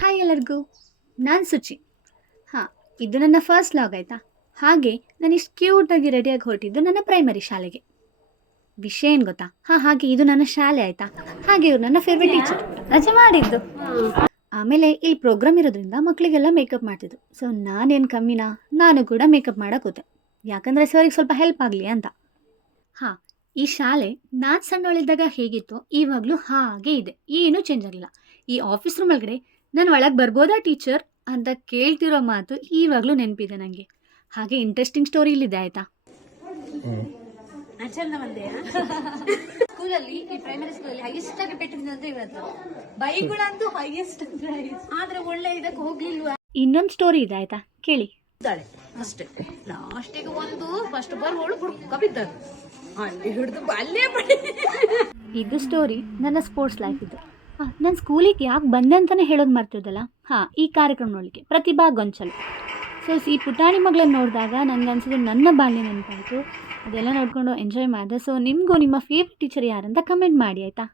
Hi ಎಲ್ಲರಿಗೂ, ನಾನು ಸುಚಿ. ಹಾಂ, ಇದು ನನ್ನ ಫಸ್ಟ್ ಲಾಗ್ ಆಯಿತಾ. ಹಾಗೆ ನಾನು ಇಷ್ಟು ಕ್ಯೂಟಾಗಿ ರೆಡಿಯಾಗಿ ಹೊರಟಿದ್ದು ನನ್ನ ಪ್ರೈಮರಿ ಶಾಲೆಗೆ. ವಿಷಯ ಏನು ಗೊತ್ತಾ? ಹಾಗೆ ಇದು ನನ್ನ ಶಾಲೆ ಆಯಿತಾ. ಹಾಗೆ ಇವ್ರು ನನ್ನ ಫೇವ್ರೆಟ್ ಟೀಚರ್, ರಜೆ ಮಾಡಿದ್ದು. ಆಮೇಲೆ ಇಲ್ಲಿ ಪ್ರೋಗ್ರಾಮ್ ಇರೋದ್ರಿಂದ ಮಕ್ಕಳಿಗೆಲ್ಲ ಮೇಕಪ್ ಮಾಡ್ತಿದ್ರು. ಸೊ ನಾನೇನು ಕಮ್ಮಿನಾ, ನಾನು ಕೂಡ ಮೇಕಪ್ ಮಾಡೋಕ್ಕೋತೆ, ಯಾಕಂದರೆ ಸರಿಗೆ ಸ್ವಲ್ಪ ಹೆಲ್ಪ್ ಆಗಲಿ ಅಂತ. ಹಾಂ, ಈ ಶಾಲೆ ನಾನು ಸಣ್ಣವಳಿದ್ದಾಗ ಹೇಗಿತ್ತು ಇವಾಗಲೂ ಹಾಗೆ ಇದೆ, ಏನೂ ಚೇಂಜ್ ಆಗಿಲ್ಲ. ಈ ಆಫೀಸ್ ರೂಮ್ ಒಳಗಡೆ ನಾನು ಒಳಗೆ ಬರ್ಬೋದಾ ಟೀಚರ್ ಅಂತ ಕೇಳ್ತಿರೋ ಮಾತು ಇವಾಗಲೂ ನೆನಪಿದೆ ನನಗೆ. ಹಾಗೆ ಇಂಟ್ರೆಸ್ಟಿಂಗ್ ಸ್ಟೋರಿ ಇಲ್ಲಿದೆ ಆಯಿತಾ. ಸ್ಕೂಲಲ್ಲಿ ಈ ಪ್ರೈಮರಿ ಸ್ಕೂಲಲ್ಲಿ ಹೈಯೆಸ್ಟ್ ಆಗಿ ಪೆಟ್ಟಿದ್ದು ಅಂದ್ರೆ ಇವತ್ತು ಬೈಗುಳಂತೂ ಹೈಯೆಸ್ಟ್ ಆದ್ರೆ ಒಳ್ಳೆ ಇದಕ್ಕೆ ಹೋಗ್ಲಿಲ್ವಾ. ಇನ್ನೊಂದು ಸ್ಟೋರಿ ಇದೆ ಆಯಿತಾ, ಕೇಳಿ. ಅಷ್ಟೇ ಲಾಸ್ಟಿಗೆ ಒಂದು ಫಸ್ಟ್ ಬರೋಳು ಬಿದ್ದದ್ದು ಅಲ್ಲಿ ಹಿಡಿದು ಅಲ್ಲೇ ಬಡಿ. ಇದು ಸ್ಟೋರಿ ನನ್ನ ಸ್ಪೋರ್ಟ್ಸ್ ಲೈಫ್ ಇದು. ನಾನು ಸ್ಕೂಲಿಗೆ ಯಾಕೆ ಬಂದೆ ಅಂತಲೇ ಹೇಳೋದು ಮರ್ತಿದ್ದಲ್ಲ. ಈ ಕಾರ್ಯಕ್ರಮದೊಳಗೆ ಪ್ರತಿಭಾ ಗೊಂಚಲು. ಸೊ ಈ ಪುಟಾಣಿ ಮಗಳನ್ನ ನೋಡಿದಾಗ ನನಗನ್ಸಿದ್ದು ನನ್ನ ಬಾಲ್ಯ ನೆನಪಾಯಿತು. ಅದೆಲ್ಲ ನೋಡಿಕೊಂಡು ಎಂಜಾಯ್ ಮಾಡಿದೆ. ಸೊ ನಿಮಗೂ ನಿಮ್ಮ ಫೇವ್ರೆಟ್ ಟೀಚರ್ ಯಾರಂತ ಕಮೆಂಟ್ ಮಾಡಿ ಆಯಿತಾ.